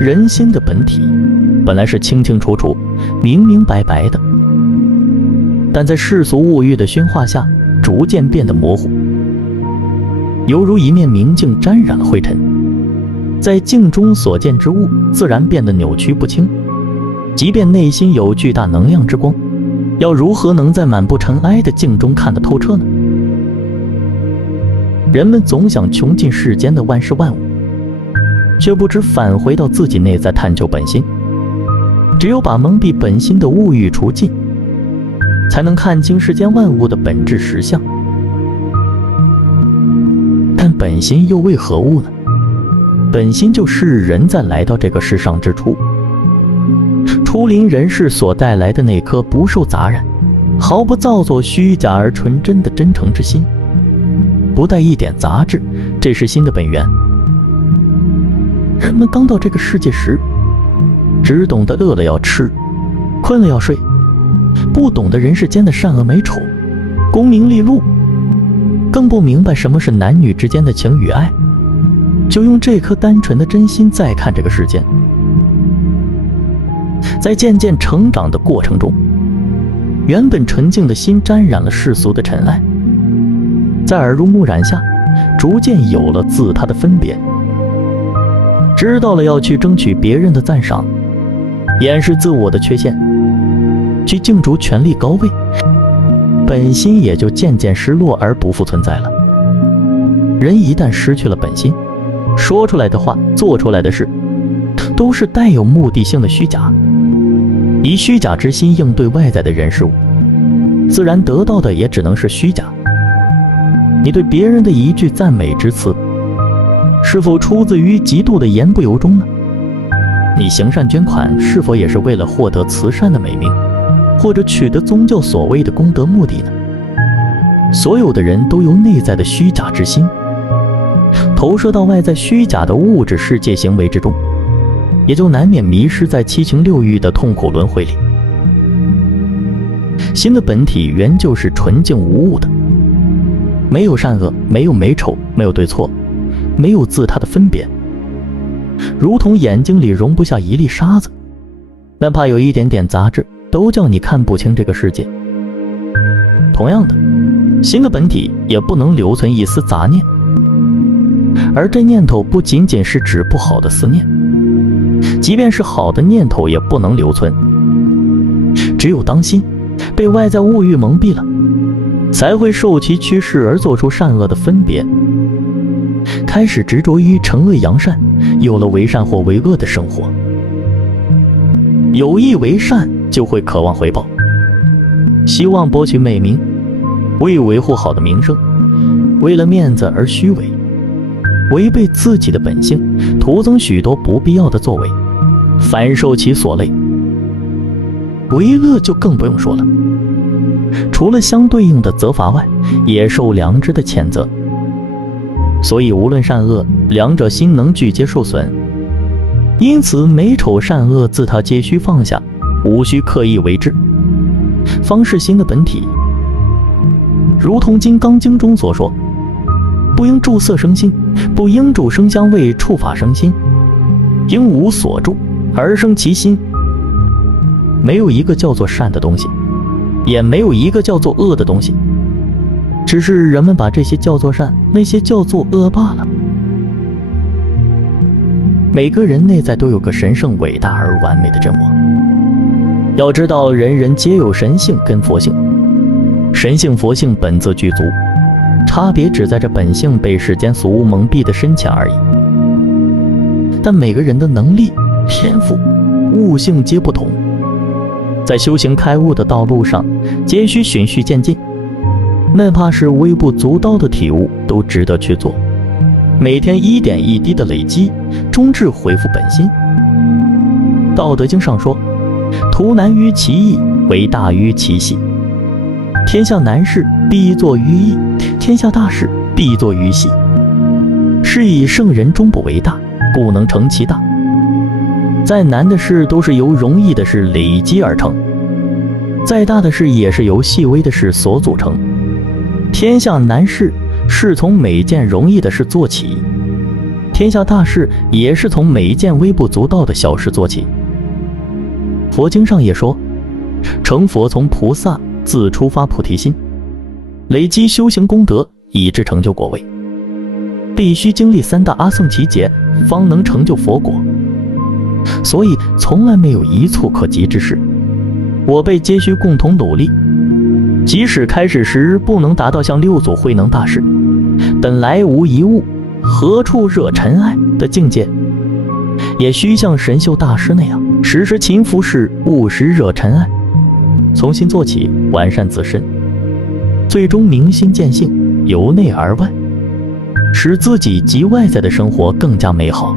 人心的本体本来是清清楚楚、明明白白的，但在世俗物欲的熏化下，逐渐变得模糊，犹如一面明镜沾染了灰尘，在镜中所见之物自然变得扭曲不清。即便内心有巨大能量之光，要如何能在满布尘埃的镜中看得透彻呢？人们总想穷尽世间的万事万物，却不知返回到自己内在探究本心。只有把蒙蔽本心的物欲除尽，才能看清世间万物的本质实相。但本心又为何物呢？本心就是人在来到这个世上之初，出临人世所带来的那颗不受杂染、毫不造作虚假而纯真的真诚之心，不带一点杂质，这是心的本源。人们刚到这个世界时，只懂得饿了要吃，困了要睡，不懂得人世间的善恶美丑、功名利禄，更不明白什么是男女之间的情与爱，就用这颗单纯的真心再看这个世间。在渐渐成长的过程中，原本纯净的心沾染了世俗的尘埃，在耳濡目染下，逐渐有了自他的分别，知道了要去争取别人的赞赏，掩饰自我的缺陷，去竞逐权力高位，本心也就渐渐失落而不复存在了。人一旦失去了本心，说出来的话、做出来的事，都是带有目的性的虚假，以虚假之心应对外在的人事物，自然得到的也只能是虚假。你对别人的一句赞美之词，是否出自于极度的言不由衷呢？你行善捐款，是否也是为了获得慈善的美名，或者取得宗教所谓的功德目的呢？所有的人都由内在的虚假之心投射到外在虚假的物质世界行为之中，也就难免迷失在七情六欲的痛苦轮回里。心的本体原就是纯净无物的，没有善恶，没有美丑，没有对错，没有自他的分别，如同眼睛里容不下一粒沙子，哪怕有一点点杂质，都叫你看不清这个世界。同样的，心的本体也不能留存一丝杂念，而这念头不仅仅是指不好的思念，即便是好的念头也不能留存。只有当心被外在物欲蒙蔽了，才会受其驱使而做出善恶的分别，开始执着于惩恶扬善，有了为善或为恶的生活。有意为善就会渴望回报，希望博取美名，为维护好的名声，为了面子而虚伪，违背自己的本性，徒增许多不必要的作为，反受其所累。为恶就更不用说了，除了相对应的责罚外，也受良知的谴责。所以无论善恶，两者心能俱皆受损。因此美丑善恶自他皆须放下，无需刻意为之，方是心的本体。如同《金刚经》中所说，不应著色生心，不应著声香味触法生心，应无所著而生其心。没有一个叫做善的东西，也没有一个叫做恶的东西，只是人们把这些叫做善，那些叫做恶罢了。每个人内在都有个神圣伟大而完美的真我。要知道，人人皆有神性跟佛性，神性佛性本自具足，差别只在这本性被世间俗物蒙蔽的深浅而已。但每个人的能力、天赋、悟性皆不同，在修行开悟的道路上，皆需循序渐进，哪怕是微不足道的体悟，都值得去做。每天一点一滴的累积，终至恢复本心。道德经上说，图难于其易，为大于其细。天下难事必作于易，天下大事必作于细。是以圣人终不为大，故能成其大。再难的事都是由容易的事累积而成，再大的事也是由细微的事所组成。天下难事是从每件容易的事做起，天下大事也是从每一件微不足道的小事做起。佛经上也说，成佛从菩萨自出发菩提心，累积修行功德，以致成就果位。必须经历3大阿僧祇劫，方能成就佛果。所以从来没有一蹴可及之事，我辈皆需共同努力。即使开始时不能达到像六祖慧能大师本来无一物，何处惹尘埃的境界，也需像神秀大师那样，时时勤拂拭，勿使惹尘埃。从心做起，完善自身，最终明心见性，由内而外，使自己及外在的生活更加美好。